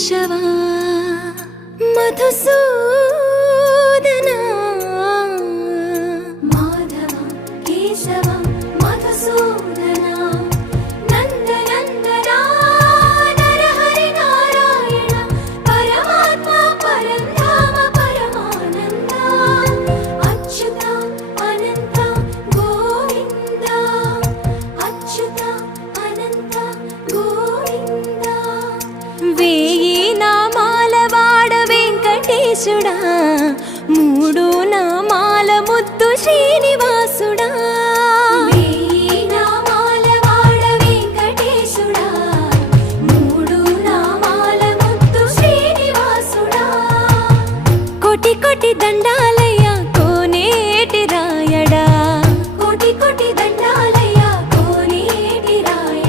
కేశవా మధుసూదన మాధవ కేశవ మధుసూదన నందనందన నరహరి నారాయణ పరమాత్మ పరంధామ పరమానంద అచ్యుత అనంత గోవింద అచ్యుత అనంత గోవింద వేయి నామాల వాడ వెంకటేశుడా మూడు నామాల ముద్దు శ్రీనివాస